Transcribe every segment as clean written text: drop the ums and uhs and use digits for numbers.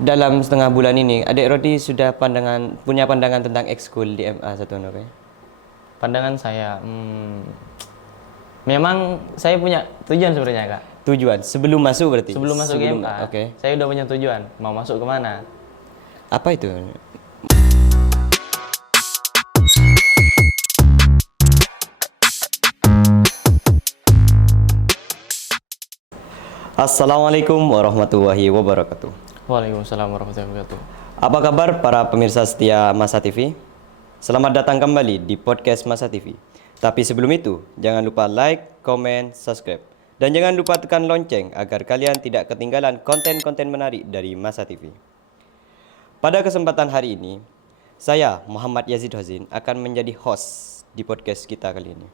dalam setengah bulan ini, adik Rodi sudah punya pandangan tentang ekskul di MA Satuno ya? Pandangan saya, memang saya punya tujuan sebenarnya Kak. Tujuan sebelum masuk berarti? Sebelum masuk ke MA, Oke. saya udah punya tujuan, mau masuk kemana. Apa itu? Assalamualaikum warahmatullahi wabarakatuh. Waalaikumsalam warahmatullahi wabarakatuh. Apa kabar para pemirsa setia Masa TV? Selamat datang kembali di podcast Masa TV. Tapi sebelum itu, jangan lupa like, comment, subscribe. Dan jangan lupa tekan lonceng agar kalian tidak ketinggalan konten-konten menarik dari Masa TV. Pada kesempatan hari ini, saya Muhammad Yazid Hozin akan menjadi host di podcast kita kali ini.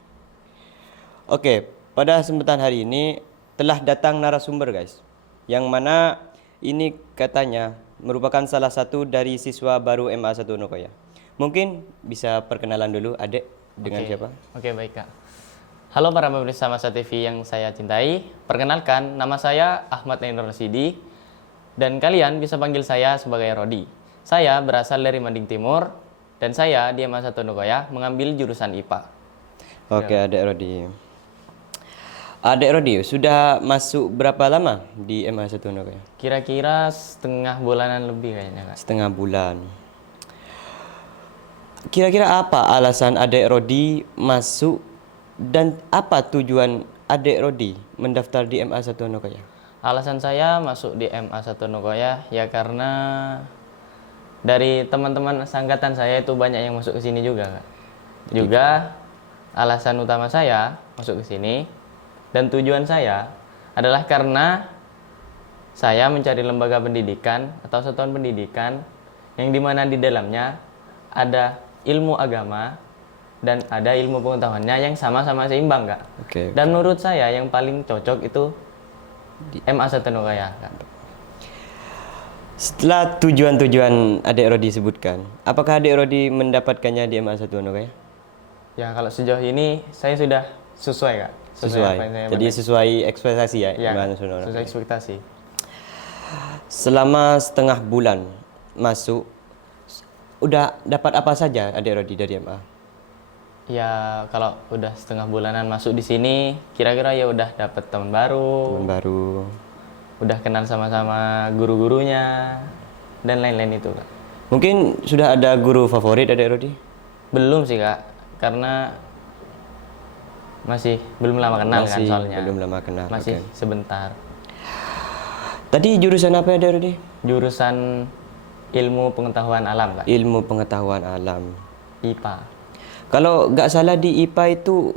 Oke, pada kesempatan hari ini telah datang narasumber guys, yang mana ini katanya merupakan salah satu dari siswa baru MA 1 Nukoya. Mungkin bisa perkenalan dulu adik dengan siapa? Oke, baik Kak. Halo para pemirsa Masa TV yang saya cintai. Perkenalkan, nama saya Ahmad Nainur Rasidi dan kalian bisa panggil saya sebagai Rodi. Saya berasal dari Mading Timur dan saya di MA 1 Nukoya mengambil jurusan IPA. Oke, adik Rodi. Adik Rodi sudah masuk berapa lama di MA 1 Nukoya? Kira-kira setengah bulanan lebih kayaknya Kak. Setengah bulan. Kira-kira apa alasan adik Rodi masuk dan apa tujuan adik Rodi mendaftar di MA 1 Nukoya? Alasan saya masuk di MA 1 Nukoya ya karena dari teman-teman seangkatan saya itu banyak yang masuk ke sini juga Kak. Juga alasan utama saya masuk ke sini dan tujuan saya adalah karena saya mencari lembaga pendidikan atau satuan pendidikan yang dimana di dalamnya ada ilmu agama dan ada ilmu pengetahuannya yang sama-sama seimbang Kak. Oke. Dan menurut saya yang paling cocok itu di MA 1 Nukoya Kak. Setelah tujuan-tujuan adik Rodi sebutkan, apakah adik Rodi mendapatkannya di MA 1 Nukoya? Ya kalau sejauh ini saya sudah sesuai Kak. Sesuai. apa yang saya Jadi pandang. sesuai ekspektasi ya? Ya, MA 1 Nukoya. sesuai ekspektasi. Selama setengah bulan masuk, udah dapat apa saja adik Rodi dari MA? Ya kalau udah setengah bulanan masuk di sini, kira-kira ya udah dapet teman baru, Teman baru. udah kenal sama-sama guru-gurunya dan lain-lain itu Kak. Mungkin sudah ada guru favorit adik Rodi? Belum sih Kak, karena masih belum lama kenal kan Masih soalnya. belum lama kenal. Masih Oke. sebentar. Tadi jurusan apa adik Rodi? Jurusan ilmu pengetahuan alam Kak, Ilmu pengetahuan alam. IPA. Kalau nggak salah di IPA itu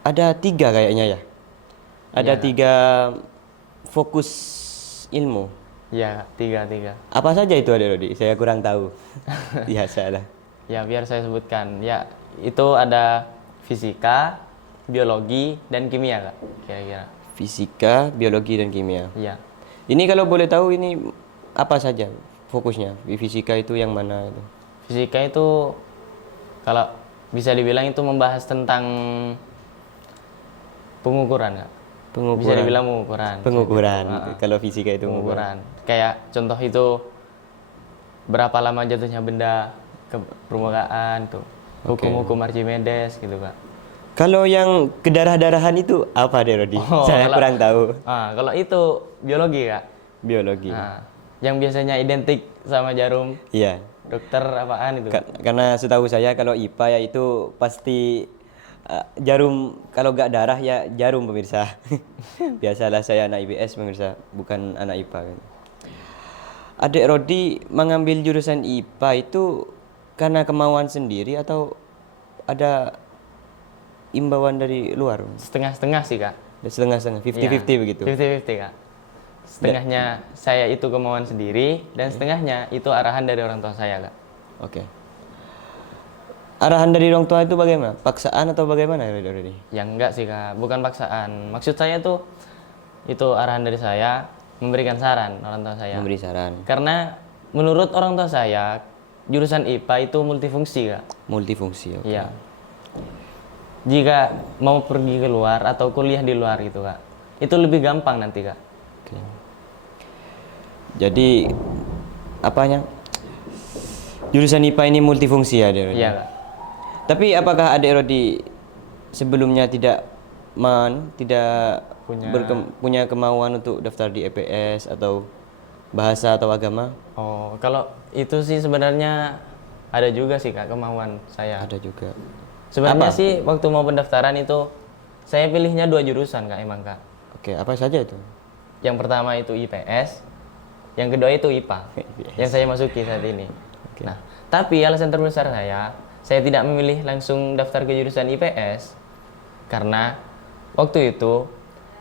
ada 3 kayaknya ya? Ada Iya, 3 fokus ilmu. Ya, tiga. Apa saja itu adik Rodi? Saya kurang tahu. Ya salah. Ya, biar saya sebutkan. Ya, itu ada fisika, biologi, dan kimia, Kak. Kira-kira. Fisika, biologi dan kimia. Iya. Ini kalau boleh tahu ini apa saja fokusnya? Di fisika itu yang mana itu? Fisika itu, kalau bisa dibilang itu membahas tentang pengukuran, Kak. Bisa dibilang pengukuran. Pengukuran. Gitu. Kalau fisika itu Pengukuran. Kayak contoh itu, berapa lama jatuhnya benda ke permukaan, tuh. Hukum-hukum Archimedes, gitu, Kak. Kalau yang ke darah-darahan itu apa deh Rodi? Saya kurang tahu. Kalau itu biologi Kak. Biologi. Nah, yang biasanya identik sama jarum, Iya. dokter apaan itu? Karena setahu saya kalau IPA ya itu pasti jarum, kalau nggak darah ya jarum pemirsa. Biasalah saya anak IPS pemirsa, bukan anak IPA kan. Adik Rodi mengambil jurusan IPA itu karena kemauan sendiri atau ada imbauan dari luar? Setengah-setengah sih Kak. Setengah-setengah, 50-50 begitu. 50-50 Kak. Setengahnya saya itu kemauan sendiri dan setengahnya itu arahan dari orang tua saya Kak. Oke. Arahan dari orang tua itu bagaimana? Paksaan atau bagaimana Rodi? Yang enggak sih Kak, bukan paksaan. Maksud saya tuh itu arahan dari saya, memberikan saran orang tua saya. Memberi saran. Karena menurut orang tua saya, jurusan IPA itu multifungsi Kak. Multifungsi. Oke. Iya. Jika mau pergi keluar atau kuliah di luar gitu Kak, itu lebih gampang nanti Kak. Oke. Jadi apanya? Jurusan IPA ini multifungsi ya, Adik Rodi? Iya Kak. Tapi apakah Adik Rodi sebelumnya tidak punya kemauan untuk daftar di EPS atau bahasa atau agama? Oh, kalau itu sih sebenarnya ada juga sih Kak kemauan saya. Ada juga. Sebenarnya Apa? sih waktu mau pendaftaran itu saya pilihnya 2 jurusan Kak emang Kak. Oke, apa saja itu? Yang pertama itu IPS, yang kedua itu IPA yang saya masuki saat ini. Oke. Nah, tapi alasan terbesar saya tidak memilih langsung daftar ke jurusan IPS karena waktu itu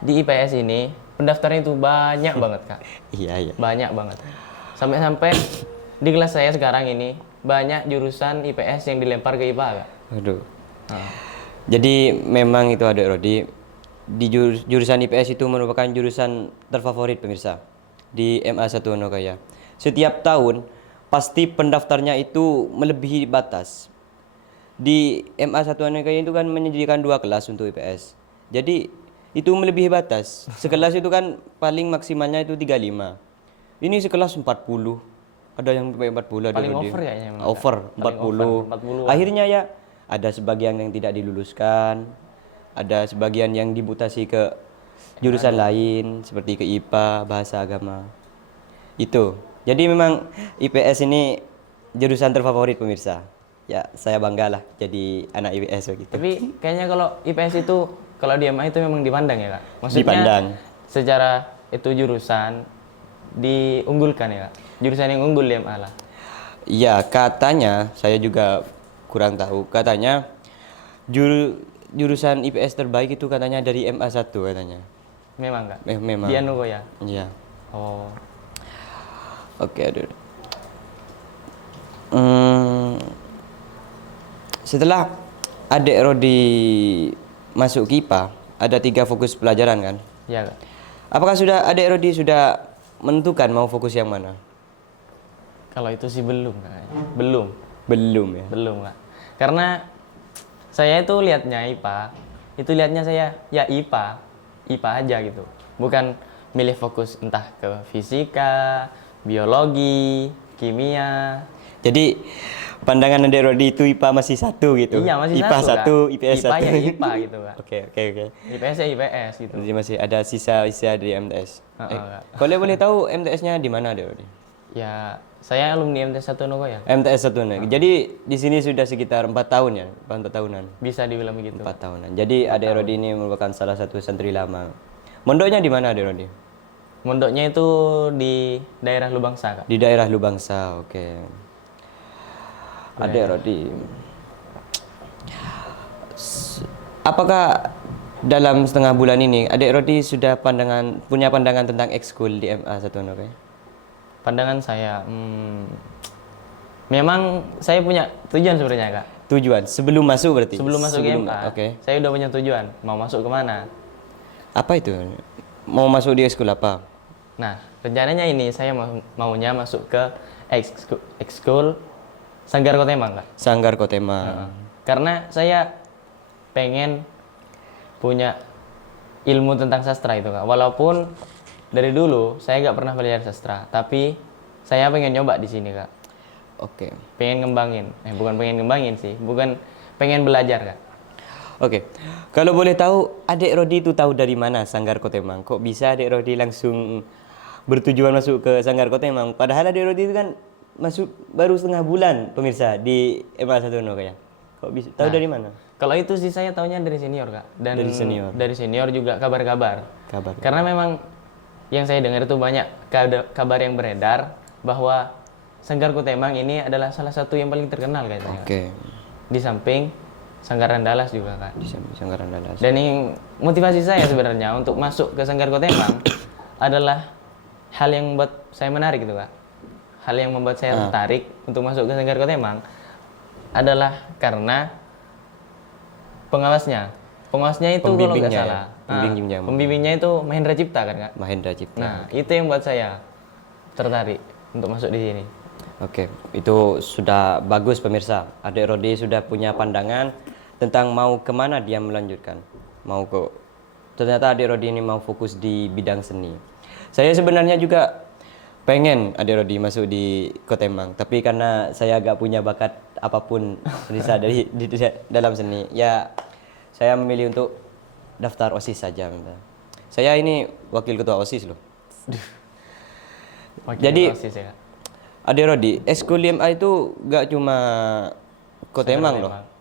di IPS ini pendaftarnya itu banyak banget Kak. Iya. Banyak banget. Sampai-sampai di kelas saya sekarang ini banyak jurusan IPS yang dilempar ke IPA Kak. Waduh. Nah, Jadi memang itu Adik Rodi, di jurusan IPS itu merupakan jurusan terfavorit pemirsa di MA1 Nogaya. Setiap tahun pasti pendaftarnya itu melebihi batas. Di MA1 Nogaya itu kan menyediakan 2 kelas untuk IPS. Jadi itu melebihi batas. Sekelas itu kan paling maksimalnya itu 35. Ini sekelas 40. Ada yang sampai 40 Adik paling Rodi. over kayaknya memang, Over Paling 40. 40-an. Akhirnya ya ada sebagian yang tidak diluluskan, ada sebagian yang dibutasi ke jurusan lain seperti ke IPA, bahasa agama. Itu. Jadi memang IPS ini jurusan terfavorit pemirsa. Ya, saya banggalah jadi anak IPS begitu. Tapi kayaknya kalau IPS itu kalau di MA itu memang dipandang ya Kak. Maksudnya Dipandang. secara itu jurusan diunggulkan ya Kak. Jurusan yang unggul di MA lah. Iya, katanya saya juga kurang tahu. Katanya jurusan IPS terbaik itu katanya dari MA1 katanya. Memang Kak. Memang. Di Anu ya. Iya. Oh. Oke, aduh. Setelah Adik Rodi masuk KIPA, ada 3 fokus pelajaran kan? Iya Kak. Apakah Adik Rodi sudah menentukan mau fokus yang mana? Kalau itu sih belum Kak. Belum. Belum ya. Belum Kak. Karena saya itu lihatnya IPA, itu lihatnya saya ya IPA aja gitu. Bukan milih fokus entah ke fisika, biologi, kimia. Jadi pandangan Adik Rodi itu IPA masih satu gitu. Iya, masih IPA satu, Kak. IPS IPA 1. ya IPA gitu, Kak. Oke. IPS ya IPS gitu. Jadi masih ada sisa di MTS. Kak. Kalau boleh tahu MTS-nya di mana Adik Rodi? Ya, saya alumni MT1 Nukoya. MTS 1 nih. Jadi di sini sudah sekitar 4 tahun ya, 4 tahunan. Bisa dibilang begitu. 4 tahunan. Jadi Adik Rodi ini merupakan salah satu santri lama. Mondoknya di mana Adik Rodi? Mondoknya itu di daerah Lubangsa, Kak. Di daerah Lubangsa, oke. Adik Rodi. Apakah dalam setengah bulan ini Adik Rodi sudah punya pandangan tentang ekskul di MA1 Nogaya? Pandangan saya, memang saya punya tujuan sebenarnya, Kak. Tujuan sebelum masuk berarti? Sebelum masuk MA, Oke. saya udah punya tujuan, mau masuk kemana. Apa itu? Mau masuk di ekskul apa? Nah, rencananya ini saya maunya masuk ke ekskul Sanggar Kotemang, Kak. Sanggar Kotema. Karena saya pengen punya ilmu tentang sastra itu, Kak. Walaupun dari dulu saya nggak pernah belajar sastra, tapi saya pengen nyoba di sini, Kak. Oke. Pengen ngembangin. Bukan pengen ngembangin sih, bukan pengen belajar, Kak. Oke. Kalau boleh tahu, Adik Rodi itu tahu dari mana Sanggar Kotemang? Kok bisa Adik Rodi langsung bertujuan masuk ke Sanggar Kotemang? Padahal Adik Rodi itu kan masuk baru setengah bulan pemirsa di MA1 Nogaya. Kok bisa tahu dari mana? Kalau itu sih saya taunya dari senior, Kak. Dan Dari senior. juga kabar-kabar. Kabar. Karena memang yang saya dengar itu banyak kabar yang beredar bahwa Sanggar Kotemang ini adalah salah satu yang paling terkenal katanya. Oke. Di samping Sanggar Andalas juga, Kak. Di Sanggar Andalas. Dan yang motivasi saya sebenarnya untuk masuk ke Sanggar Kotemang adalah hal yang membuat saya menarik gitu, Kak. Hal yang membuat saya tertarik untuk masuk ke Sanggar Kotemang adalah karena pengawasnya. Pengawasnya itu kalau nggak salah. Pembimbingnya itu Mahendra Cipta kan, Kak? Mahendra Cipta. Nah, itu yang buat saya tertarik untuk masuk di sini. Oke, itu sudah bagus pemirsa. Adik Rodi sudah punya pandangan tentang mau kemana dia melanjutkan. Ternyata Adik Rodi ini mau fokus di bidang seni. Saya sebenarnya juga pengen Adik Rodi masuk di Kotembang, tapi karena saya gak punya bakat apapun bisa di dalam seni, ya saya memilih untuk daftar OSIS saja. Saya ini wakil ketua OSIS loh. Wakil Jadi ketua OSIS ya, Kak. Adik Rodi, eskul IMA itu gak cuma Kotembang loh. Kotembang.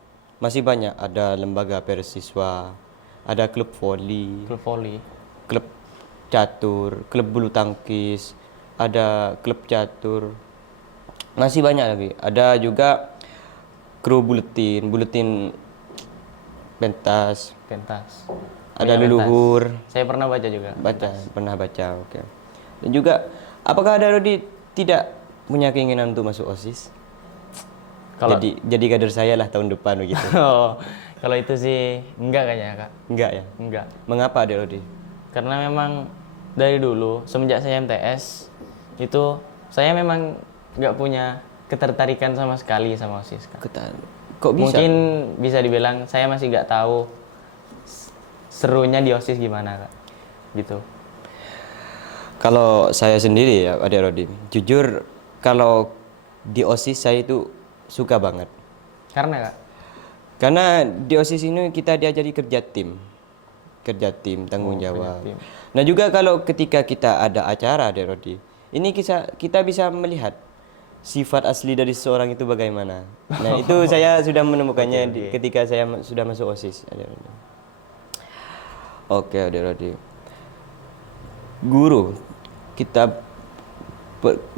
Masih banyak, ada lembaga persiswa, ada klub voli, Klub voli. klub catur, klub bulu tangkis, ada klub catur. Masih banyak lagi. Ada juga kru buletin pentas, Pentas. ada Punya leluhur. pentas. Saya pernah baca juga. Pernah baca, oke. Dan juga apakah ada Rodi tidak punya keinginan untuk masuk OSIS? Kalau Jadi kader saya lah tahun depan begitu. Oh, kalau itu sih enggak kayaknya, Kak. Enggak ya? Enggak. Mengapa Adik Rodi? Karena memang dari dulu semenjak saya MTS itu saya memang nggak punya ketertarikan sama sekali sama OSIS, Kak. Kok bisa? Mungkin bisa dibilang saya masih nggak tahu serunya di OSIS gimana, Kak. Gitu. Kalau saya sendiri ya Adik Rodi, jujur kalau di OSIS saya itu suka banget. Karena, Kak, Karena di OSIS ini kita diajari kerja tim, tanggung jawab. tim. Nah juga kalau ketika kita ada acara Adik Rodi, ini kita bisa melihat sifat asli dari seseorang itu bagaimana. Nah itu saya sudah menemukannya ketika saya sudah masuk OSIS Adik Rodi. Oke Adik Rodi. Guru, kita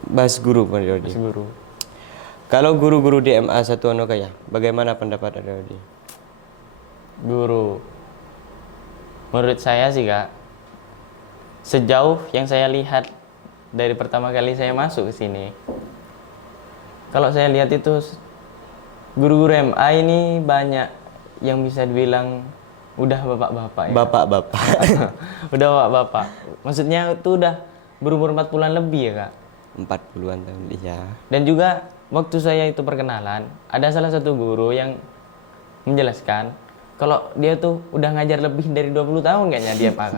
bahas guru Adik Rodi. Mas guru. Kalau guru-guru di MA Satu Anokaya, bagaimana pendapat Adik Rodi? Guru. Menurut saya sih, Kak, sejauh yang saya lihat dari pertama kali saya masuk ke sini, kalau saya lihat itu guru-guru MA ini banyak yang bisa dibilang udah bapak-bapak ya. Bapak-bapak. Udah bapak-bapak. Maksudnya itu udah berumur 40-an lebih ya, Kak. 40-an tahun, iya. Dan juga waktu saya itu perkenalan, ada salah satu guru yang menjelaskan kalau dia tuh udah ngajar lebih dari 20 tahun kayaknya dia, Pak.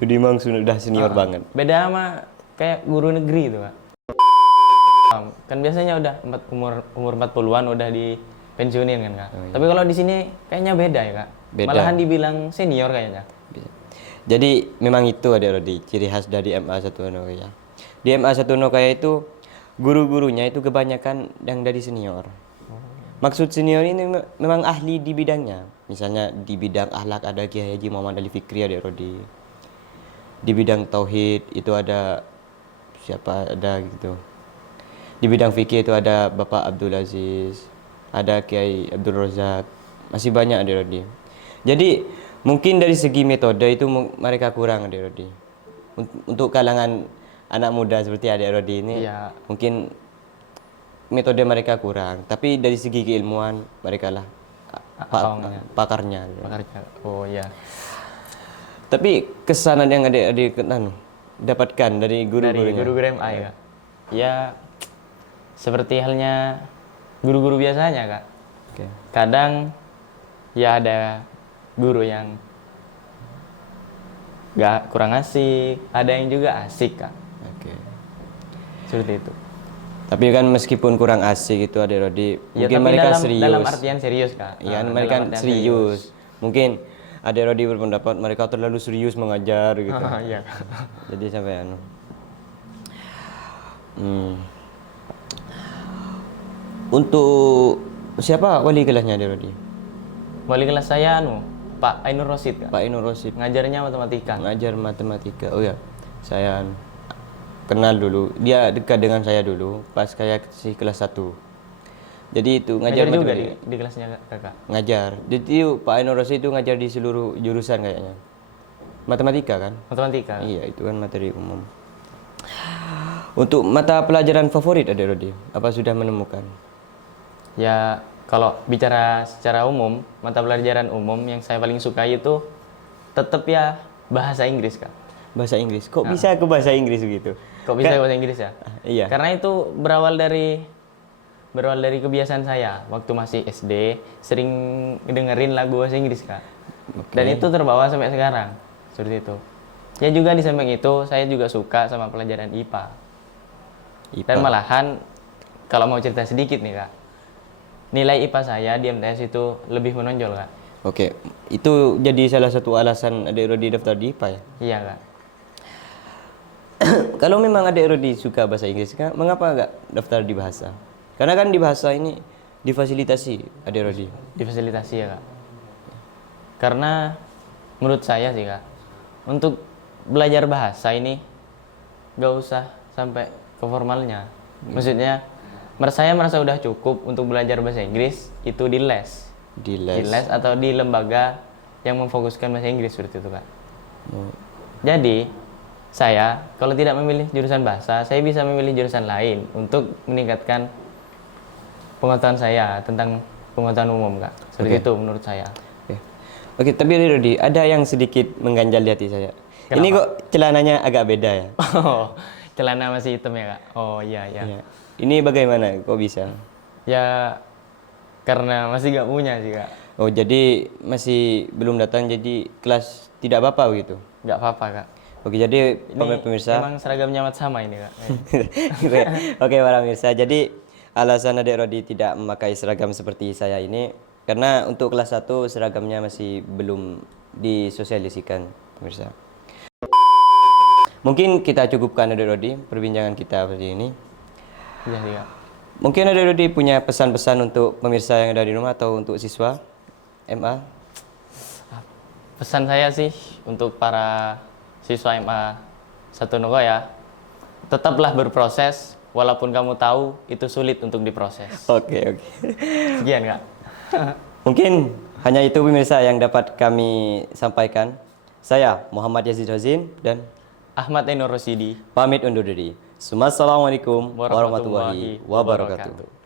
Jadi memang sudah senior banget. Beda sama kayak guru negeri itu, Pak. Kan biasanya udah umur 40-an udah dipensiunin kan, Kak. Oh, iya. Tapi kalau di sini kayaknya beda ya, Kak. Beda. Malahan dibilang senior kayaknya. Jadi memang itu ada Rodi, ciri khas dari MA Satu Anokaya. Di MA Satu Anokaya itu guru-gurunya itu kebanyakan yang dari senior. Maksud senior ini memang ahli di bidangnya. Misalnya di bidang akhlak ada Kiai Haji Muhammad Ali Fikri ada Rodi. Di bidang tauhid itu ada siapa ada gitu. Di bidang fikih itu ada Bapak Abdul Aziz, ada Kiai Abdul Razak. Masih banyak ada Rodi. Jadi mungkin dari segi metode itu mereka kurang ada Rodi. Untuk kalangan anak muda seperti Adik Rodi ini Iya. mungkin metode mereka kurang, tapi dari segi keilmuan mereka lah pakarnya. Pakarnya. Oh iya. Tapi kesanan yang adik-adik dapatkan dari Dari guru-gurunya. guru-guru MA ya, Kak. Ya seperti halnya guru-guru biasanya, Kak. Oke. Kadang ya ada guru yang kurang asik, ada yang juga asik, Kak. Oke. Seperti itu. Tapi kan meskipun kurang asik itu Adik Rodi, Ya, mungkin tapi mereka dalam, serius. dalam artian serius, Kak. Iya, Nah, mereka dalam artian serius. Mungkin Adik Rodi berpendapat mereka terlalu serius mengajar gitu. Iya, Kak. Jadi sampai Untuk siapa wali kelasnya Adik Rodi? Wali kelas saya Pak Ainur Rosid, Kak. Pak Ainur Rosid. Ngajarnya matematika. Ngajar matematika. Oh ya, saya kenal dulu. Dia dekat dengan saya dulu pas kayak si kelas 1. Jadi itu ngajar Ngajar juga matematika. di kelasnya, Kakak. Ngajar. Jadi itu Pak Ainur Rosid itu ngajar di seluruh jurusan kayaknya. Matematika kan? Matematika. Iya, itu kan materi umum. Untuk mata pelajaran favorit Adik Rodi, apa sudah menemukan? Ya, kalau bicara secara umum, mata pelajaran umum yang saya paling suka itu tetap ya bahasa Inggris, Kak. Bahasa Inggris. Kok bisa ke bahasa Inggris begitu? Kok bisa bahasa Inggris ya? Iya. Karena itu berawal dari kebiasaan saya waktu masih SD sering dengerin lagu bahasa Inggris, Kak. Oke. Dan itu terbawa sampai sekarang. Seperti itu. Ya juga di samping itu saya juga suka sama pelajaran IPA. IPA. Dan malahan kalau mau cerita sedikit nih Kak, nilai IPA saya di MTS itu lebih menonjol Kak. Oke, itu jadi salah satu alasan adik Rodi daftar di IPA ya? Iya Kak. Kalau memang adik Rodi suka bahasa Inggris, mengapa nggak daftar di bahasa? Karena kan di bahasa ini difasilitasi adik Rodi. Difasilitasi ya Kak. Karena menurut saya sih Kak, untuk belajar bahasa ini gak usah sampai ke formalnya. Maksudnya saya merasa udah cukup untuk belajar bahasa Inggris itu di les. Di Di les. les atau di lembaga yang memfokuskan bahasa Inggris seperti itu Kak. Oh, Jadi saya kalau tidak memilih jurusan bahasa, saya bisa memilih jurusan lain untuk meningkatkan pengetahuan saya tentang pengetahuan umum Kak. Seperti Oke. itu menurut saya. Oke. Oke, tapi adik Rodi, ada yang sedikit mengganjal di hati saya. Kenapa? Ini kok celananya agak beda ya? Oh, celana masih hitam ya Kak? Oh iya iya. Iya. Ini bagaimana? Kok bisa? Ya karena masih gak punya sih Kak. Oh, jadi masih belum datang, jadi kelas tidak apa-apa gitu. Gak apa-apa Kak. Oke, jadi Ini pemirsa. emang seragamnya amat sama ini Kak. Oke, para pemirsa. Jadi alasan adik Rodi tidak memakai seragam seperti saya ini karena untuk kelas 1 seragamnya masih belum disosialisikan, pemirsa. Mungkin kita cukupkan adik Rodi perbincangan kita hari ini. Iya sih Kak. Mungkin adik Rodi punya pesan-pesan untuk pemirsa yang ada di rumah atau untuk siswa MA? Pesan saya sih untuk para siswa MA 1 Nagoya, tetaplah berproses walaupun kamu tahu itu sulit untuk diproses. Oke. Sekian Kak. Mungkin hanya itu pemirsa yang dapat kami sampaikan. Saya Muhammad Yazid Hozin dan Ahmad Ainur Rosidi. pamit undur diri. Assalamualaikum warahmatullahi Warahmatullahi wabarakatuh. wabarakatuh.